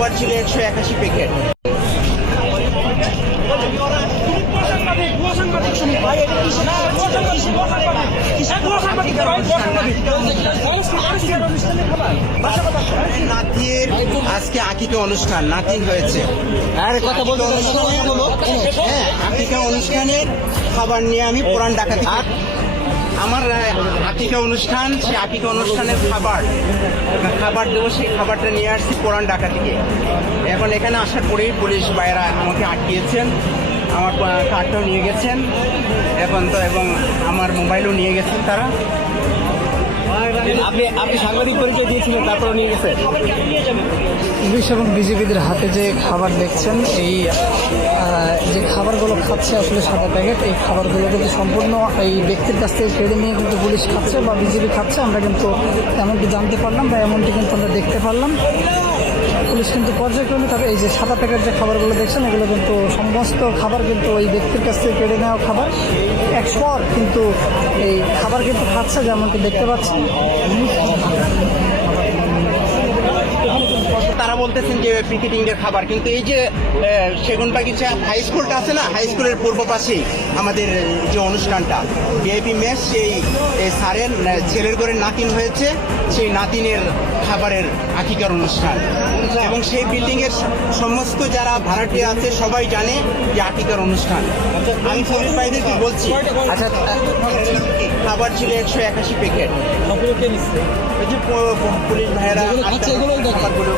খাবার ছিল একশো একাশি প্যাকেট নাতির আজকে আকিকা অনুষ্ঠান নাতিন হয়েছে। আরে কথা বলতে হ্যাঁ আকিকা অনুষ্ঠানের খাবার নিয়ে আমি পুরান ডাকাতি আমার আকিকা অনুষ্ঠান সেই আকিকা অনুষ্ঠানের খাবার খাবার দেবো সেই খাবারটা নিয়ে আসছি পুরান ডাকা থেকে। এখন এখানে আসার পরেই পুলিশ ভাইয়েরা আমাকে আটকিয়েছেন আমার কার্ডটাও নিয়ে গেছেন এখন তো এবং আমার মোবাইলও নিয়ে গেছেন তারা। আপনি আপনি সাংবাদিক পরিচয় দিয়েছিলেন তারপরে নিয়ে গেছেন? পুলিশ এবং বিজেপিদের হাতে যে খাবার দেখছেন এই খাচ্ছে আসলে সাদা প্যাকেট এই খাবারগুলো কিন্তু সম্পূর্ণ এই ব্যক্তির কাছ থেকে কেড়ে নিয়ে কিন্তু পুলিশ খাচ্ছে বা বিজেপি খাচ্ছে। আমরা কিন্তু এমনটি জানতে পারলাম বা এমনটি কিন্তু আমরা দেখতে পারলাম। পুলিশ কিন্তু পর্যায়ক্রমে তাদের এই যে সাদা প্যাকেট যে খাবারগুলো দেখছেন, এগুলো কিন্তু সমস্ত খাবার কিন্তু ওই ব্যক্তির কাছ থেকে কেড়ে নেওয়া খাবার। এক কিন্তু এই খাবার কিন্তু খাচ্ছে, যেমনটি দেখতে পাচ্ছেন তারা বলতেছেন যে পিকেটিং খাবার কিন্তু এই যে সেগুন বাগিচা হাই স্কুলটা আছে না হাই স্কুলের পূর্ব পাশেই আমাদের যে অনুষ্ঠানটা। ভিআইপি মেস সেই স্যারের ছেলের করে নাতিন হয়েছে সেই নাতিনের খাবারের আকিকার অনুষ্ঠান। এবং সেই বিল্ডিং এর সমস্ত যারা ভাড়াটিয়া আছে সবাই জানে যে আকিকার অনুষ্ঠান। আমি পুলিশ ভাইদেরকে বলছি? আচ্ছা খাবার ছিল একশো একাশি প্যাকেট ওই যে প- প- পুলিশ ভাইয়েরা খাচ্ছে এগুলো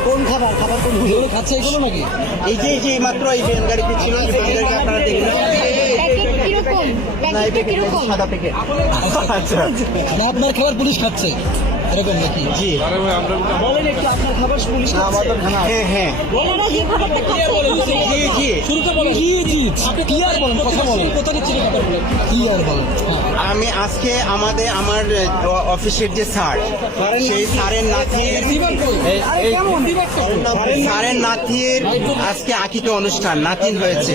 কোন খাবার খাবার কোন খাচ্ছে এগুলো নাকি এই যে এই যে মাত্র এই বেলগাড়িতে ছিল এই বেলগাড়িতে আপনারা দেখলেন আচ্ছা মানে খাবার পুলিশ খাচ্ছে এরকম নাকি জি বলেন একটু আপনার খাবার পুলিশ হ্যাঁ হ্যাঁ জি জি শুরুতে বলেন কি আর বলেন? কথা বলেন। কোথা দিচ্ছি খাবার বলেন কি আর বলেন? আমি আজকে আমাদের আমার অফিসের যে স্যার সেই স্যারের নাতির স্যারের নাতির আজকে আকিকে অনুষ্ঠান। নাতিন হয়েছে।